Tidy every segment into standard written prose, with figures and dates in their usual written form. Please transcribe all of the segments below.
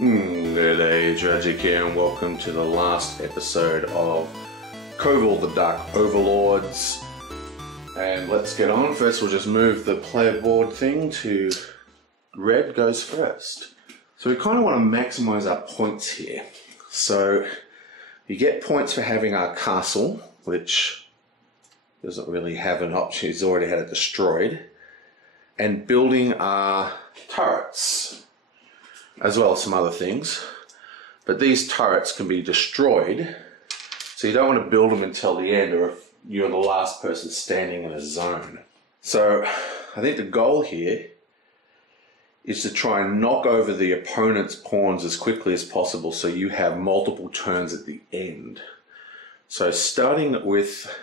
Good day, Tragic here, and welcome to the last episode of Covil, the Dark Overlords. And let's get on. First, we'll just move the player board thing to red goes first. So we kind of want to maximize our points here. So you get points for having our castle, which doesn't really have an option. He's already had it destroyed. And building our turrets, as well as some other things. But these turrets can be destroyed, so you don't want to build them until the end or if you're the last person standing in a zone. So I think the goal here is to try and knock over the opponent's pawns as quickly as possible so you have multiple turns at the end. So starting with,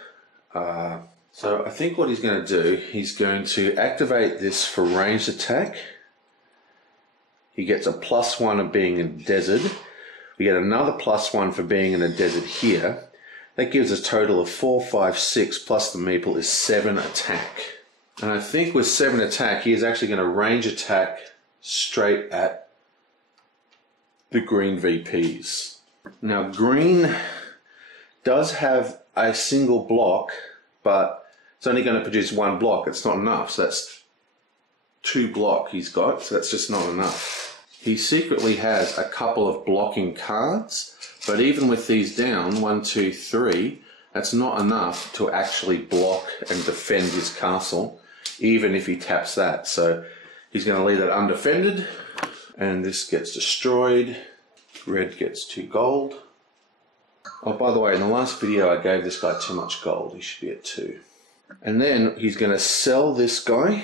so I think what he's going to do, he's going to activate this for ranged attack. He gets a +1 of being in desert. We get another +1 for being in a desert here. That gives a total of 4, 5, 6 plus the meeple is 7 attack. And I think with 7 attack, he is actually going to range attack straight at the green VPs. Now green does have a single block, but it's only going to produce 1 block. It's not enough, so that's 2 block he's got, so that's just not enough. He secretly has a couple of blocking cards, but even with these down, 1, 2, 3, that's not enough to actually block and defend his castle, even if he taps that. So he's going to leave that undefended, and this gets destroyed. Red gets 2 gold. Oh, by the way, in the last video I gave this guy too much gold. He should be at 2. And then he's going to sell this guy.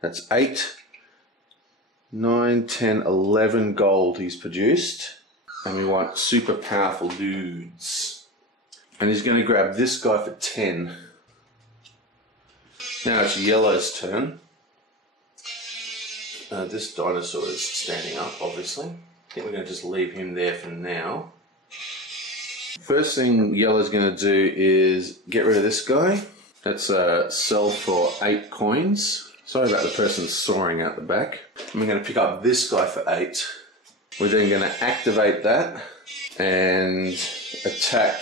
That's 8. 9, 10, 11 gold he's produced. And we want super powerful dudes. And he's going to grab this guy for 10. Now it's yellow's turn. This dinosaur is standing up, obviously. I think we're going to just leave him there for now. First thing yellow's going to do is get rid of this guy. That's sell for 8 coins. Sorry about the person soaring out the back. And we're going to pick up this guy for 8. We're then going to activate that and attack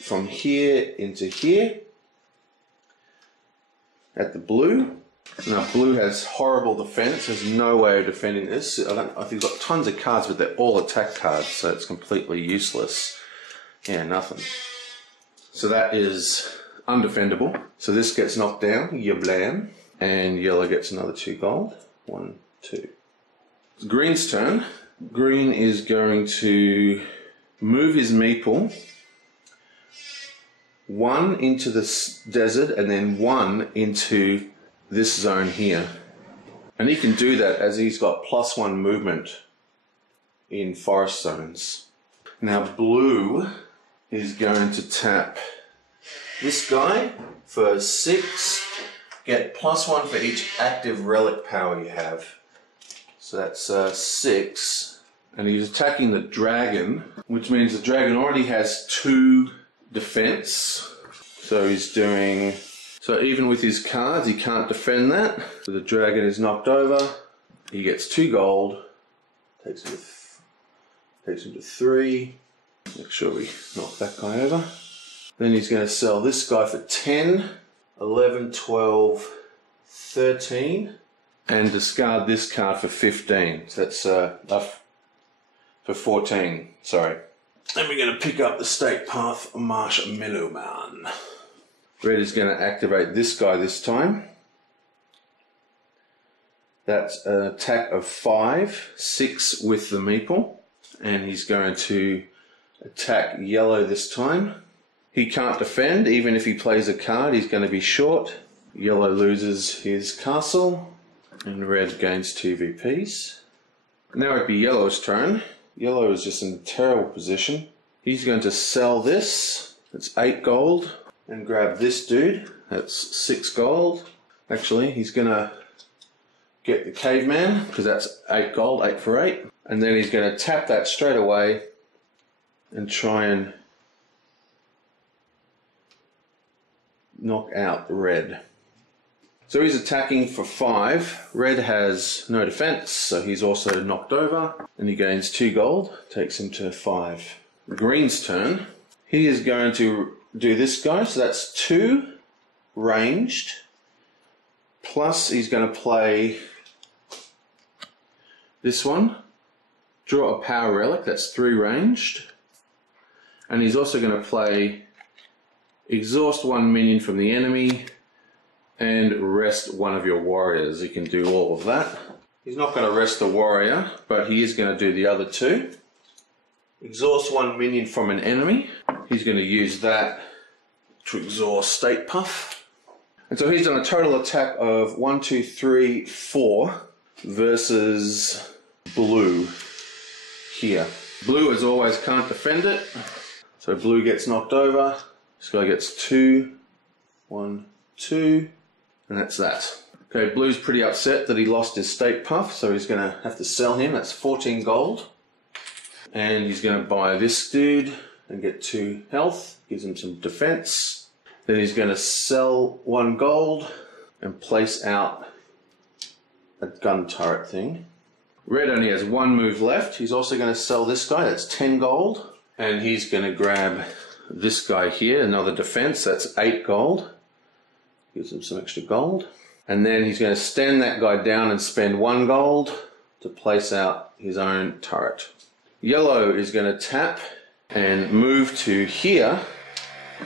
from here into here at the blue. Now blue has horrible defense. There's no way of defending this. I think he's got tons of cards, but they're all attack cards, so it's completely useless. Yeah, nothing. So that is undefendable. So this gets knocked down, yablam. And yellow gets another 2 gold. 1, 2. It's green's turn. Green is going to move his meeple 1 into this desert and then 1 into this zone here. And he can do that as he's got +1 movement in forest zones. Now blue is going to tap this guy for 6. Get +1 for each active relic power you have. So that's 6. And he's attacking the dragon, which means the dragon already has 2 defense. So he's doing... So even with his cards, he can't defend that. So the dragon is knocked over. He gets 2 gold. Takes him to 3. Make sure we knock that guy over. Then he's going to sell this guy for 10. 11, 12, 13, and discard this card for 15. So that's for 14, sorry. Then we're going to pick up the State Path Marshmallow Man. Red is going to activate this guy this time. That's an attack of 5, 6 with the meeple, and he's going to attack yellow this time. He can't defend, even if he plays a card, he's going to be short. Yellow loses his castle, and red gains 2 VPs. Now it'd be yellow's turn. Yellow is just in a terrible position. He's going to sell this, that's 8 gold, and grab this dude, that's 6 gold. Actually, he's going to get the caveman, because that's 8 gold, 8 for 8. And then he's going to tap that straight away and try and knock out the red. So he's attacking for 5. Red has no defense, so he's also knocked over. And he gains 2 gold, takes him to 5. Green's turn. He is going to do this guy, so that's 2 ranged. Plus he's going to play this one. Draw a power relic, that's 3 ranged. And he's also going to play exhaust 1 minion from the enemy and rest one of your warriors. He can do all of that. He's not going to rest the warrior, but he is going to do the other 2. Exhaust 1 minion from an enemy. He's going to use that to exhaust State Puff. And so he's done a total attack of 1, 2, 3, 4 versus blue here. Blue, as always, can't defend it. So blue gets knocked over. This guy gets 2, 1, 2. And that's that. Okay, blue's pretty upset that he lost his State Puff, so he's going to have to sell him. That's 14 gold. And he's going to buy this dude and get 2 health. Gives him some defense. Then he's going to sell 1 gold and place out a gun turret thing. Red only has 1 move left. He's also going to sell this guy. That's 10 gold. And he's going to grab this guy here, another defense. That's 8 gold. Gives him some extra gold. And then he's going to stand that guy down and spend 1 gold to place out his own turret. Yellow is going to tap and move to here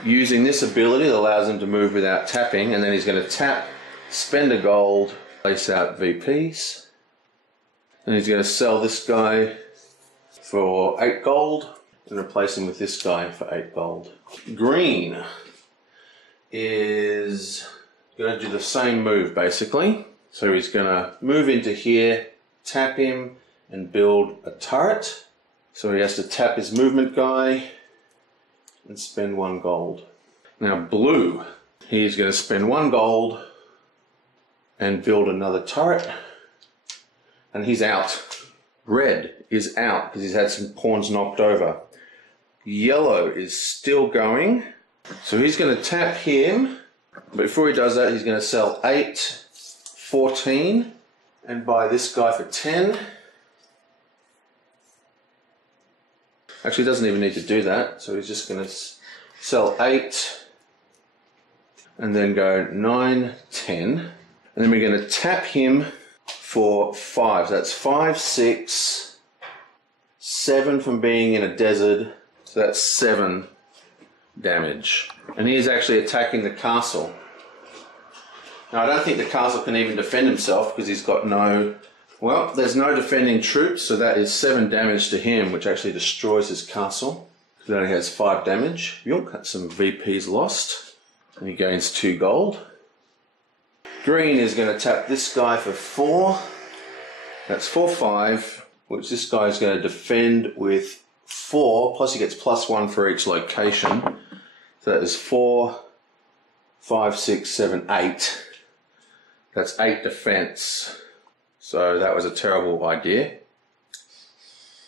using this ability that allows him to move without tapping. And then he's going to tap, spend a gold, place out VPs. And he's going to sell this guy for 8 gold and replace him with this guy for 8 gold. Green is going to do the same move basically. So he's going to move into here, tap him and build a turret. So he has to tap his movement guy and spend 1 gold. Now blue, he's going to spend 1 gold and build another turret. And he's out. Red is out because he's had some pawns knocked over. Yellow is still going. So he's going to tap him. But before he does that, he's going to sell 8, 14, and buy this guy for 10. Actually, he doesn't even need to do that. So he's just going to sell 8, and then go 9, 10. And then we're going to tap him for 5. So that's 5, 6, 7 from being in a desert. So that's 7 damage. And he is actually attacking the castle. Now I don't think the castle can even defend himself because he's got no... Well, there's no defending troops, so that is 7 damage to him, which actually destroys his castle. He only has 5 damage. Yonk, that's some VPs lost. And he gains 2 gold. Green is going to tap this guy for 4. That's 4, 5, which this guy is going to defend with 4, plus he gets +1 for each location. So that is 4, 5, 6, 7, 8. That's 8 defense. So that was a terrible idea.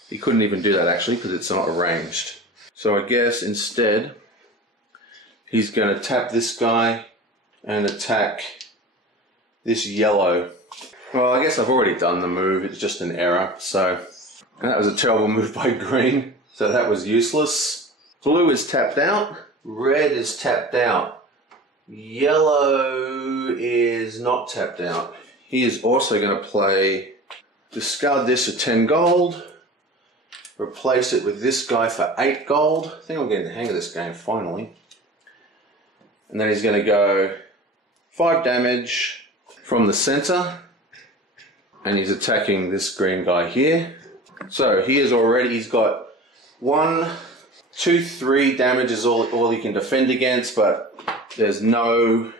He couldn't even do that actually because it's not arranged. So I guess instead he's going to tap this guy and attack this yellow. Well, I guess I've already done the move. It's just an error. So that was a terrible move by green. So that was useless. Blue is tapped out. Red is tapped out. Yellow is not tapped out. He is also going to play, discard this for 10 gold, replace it with this guy for 8 gold. I think I'm getting the hang of this game finally. And then he's going to go 5 damage from the center, and he's attacking this green guy here. So he is already, he's got 1, 2, 3 damage is all he can defend against, but there's no,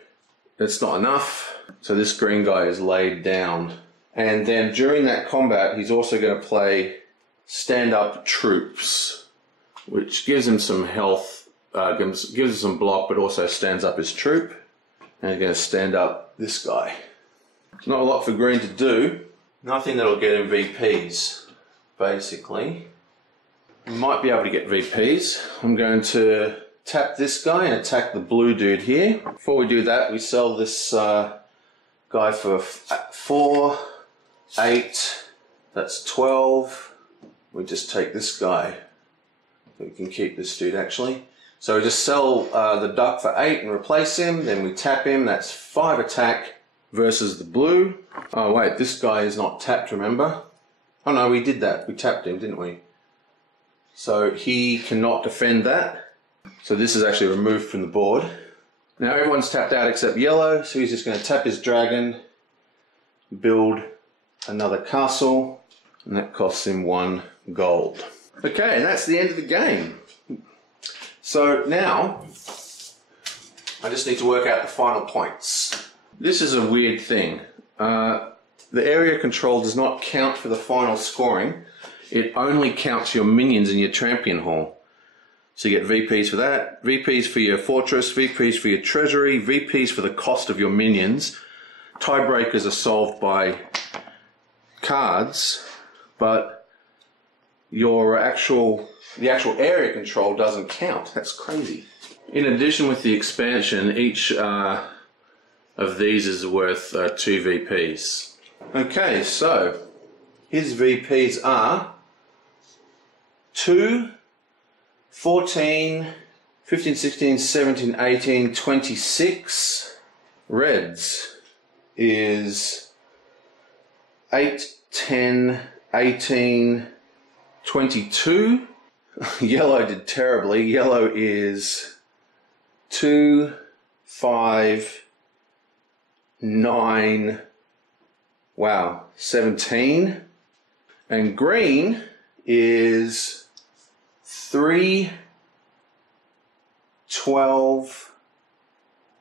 it's not enough. So this green guy is laid down. And then during that combat, he's also going to play stand-up troops, which gives him some health, gives him some block, but also stands up his troop. And he's going to stand up this guy. Not a lot for green to do. Nothing that'll get him VPs, basically. We might be able to get VPs. I'm going to tap this guy and attack the blue dude here. Before we do that, we sell this guy for 4, 8, that's 12. We just take this guy. We can keep this dude actually. So we just sell the duck for 8 and replace him, then we tap him, that's 5 attack versus the blue. Oh wait, this guy is not tapped, remember? Oh no, we did that, we tapped him, didn't we? So he cannot defend that. So this is actually removed from the board. Now everyone's tapped out except yellow, so he's just going to tap his dragon, build another castle, and that costs him 1 gold. Okay, and that's the end of the game. So now, I just need to work out the final points. This is a weird thing. The area control does not count for the final scoring. It only counts your minions in your champion hall. So you get VPs for that, VPs for your fortress, VPs for your treasury, VPs for the cost of your minions. Tiebreakers are solved by cards, but your the actual area control doesn't count. That's crazy. In addition, with the expansion, each of these is worth 2 VPs. Okay, so his VPs are 2, 14, 15, 16, 17, 18, 26. Reds is 8, 10, 18, 22. Yellow did terribly. Yellow is 2, 5, 9, wow, 17. And green is 3, 12,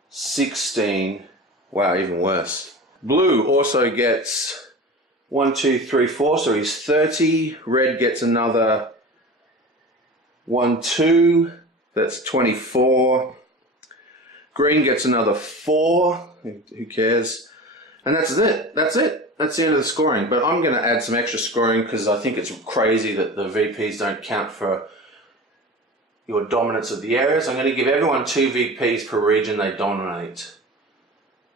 16. Wow, even worse. Blue also gets 1, 2, 3, 4, so he's 30. Red gets another 1, 2, that's 24. Green gets another 4, who cares? And that's it, that's it. That's the end of the scoring. But I'm going to add some extra scoring because I think it's crazy that the VPs don't count for your dominance of the areas. I'm going to give everyone 2 VPs per region they dominate.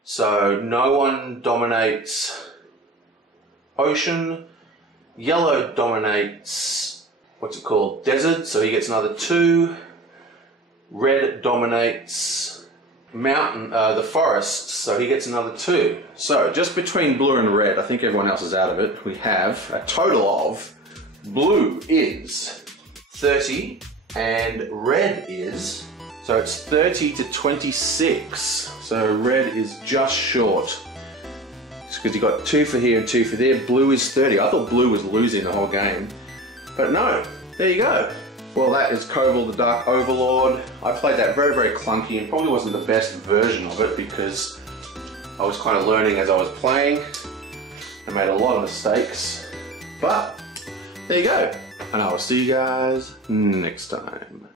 So no one dominates ocean. Yellow dominates, what's it called, desert, so he gets another 2. Red dominates mountain, the forest, so he gets another 2. So just between blue and red, I think everyone else is out of it, we have a total of blue is 30 and red is, so it's 30 to 26. So red is just short. It's because you got 2 for here and 2 for there. Blue is 30. I thought blue was losing the whole game. But no, there you go. Well, that is Covil the Dark Overlord. I played that very, very clunky and probably wasn't the best version of it because I was kind of learning as I was playing. I made a lot of mistakes. But there you go. And I will see you guys next time.